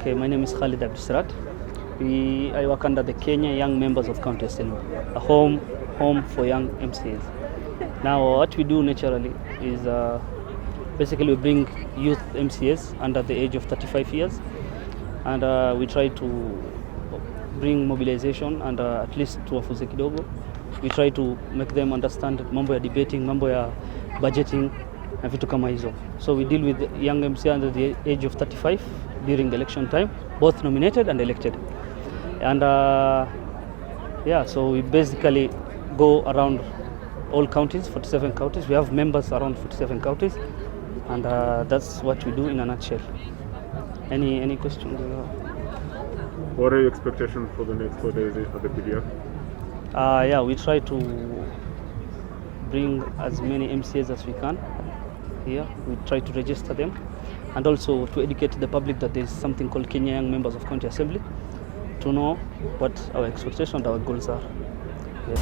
Okay, my name is Khalid Abdusrat. I work under the Kenya Young Members of County Assembly, a home for young MCAs. Now, what we do naturally is basically we bring youth MCAs under the age of 35 years, and we try to bring mobilization and at least tuwafunze kidogo. We try to make them understand mambo ya debating, mambo ya budgeting na vitu kama hizo. So we deal with young MC under the age of 35 during election time, both nominated and elected. And so we basically go around all counties, 47 counties. We have members around 47 counties, and that's what we do in a nutshell. Any questions? What are your expectations for the next 4 days at the PDF? We try to bring as many MCAs as we can here. We try to register them and also to educate the public that there is something called Kenya Young Members of County Assembly, to know what our expectations and our goals are. Yes.